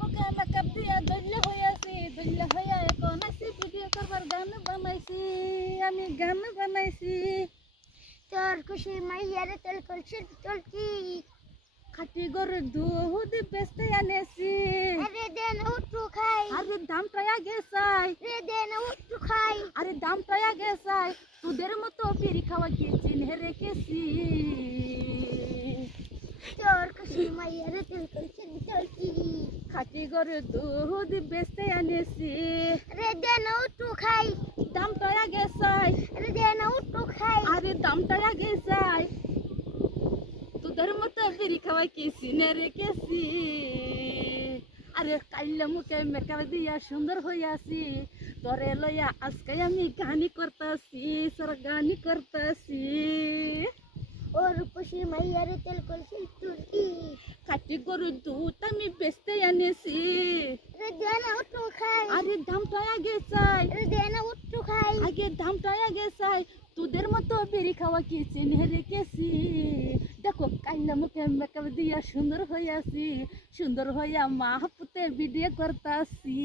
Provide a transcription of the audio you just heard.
মুখে মেকআপ দিয়া দল্য হইয়াছি, দল্য হইয়া এখন আছি ভিডিও করবার গান বানাইছি, আমি গান বানাইছি। তোর খুশি মাইয়ারে তেল করছিস তোর কি খাটি গরুর দুধ বেচতে আনেছি। আরে দেন উঠু খাই, আরে দামটা আগে চাই, রে দেন উঠু খাই। আরে দামটা আগে চাই, তোদের মতো বিড়ি খাওয়া কি চিনে রেখেছি। তোর খুশি মাইয়ারে তেল করছিস তোর কি খাটি গরুর দুধ বেচতে আনেছি। রে দেন উঠু খাই, দামটা আগে চাই, রে দেন উঠু খাই। আরে দামটা আগে চাই, তোদের মতো বিড়ি খাওয়া কি চিনে রেখেছি। আরে কাইলে মুখে মেকআপ দিয়া সুন্দর হইয়াছি, তোরে লইয়া আজকে আমি গানি করতাছি, সর গানি করতাছি। ওর খুশি মাইয়ারে তেল করছিস তোর কি খাটি গরুর দুধ আমি বেচতে আনেছি। রে দেন উঠু খাই, আরে দামটা আগে চাই, রে দেন উঠু খাই। আগে দামটা আগে চাই, তোদের মতো বিড়ি খাওয়া কি চিনে রেখেছি। দেখো কাইলা মুখে মেকআপ দিয়া সুন্দর হইয়াছি, সুন্দর হইয়া মা পুতে ভিডিও করতাছি।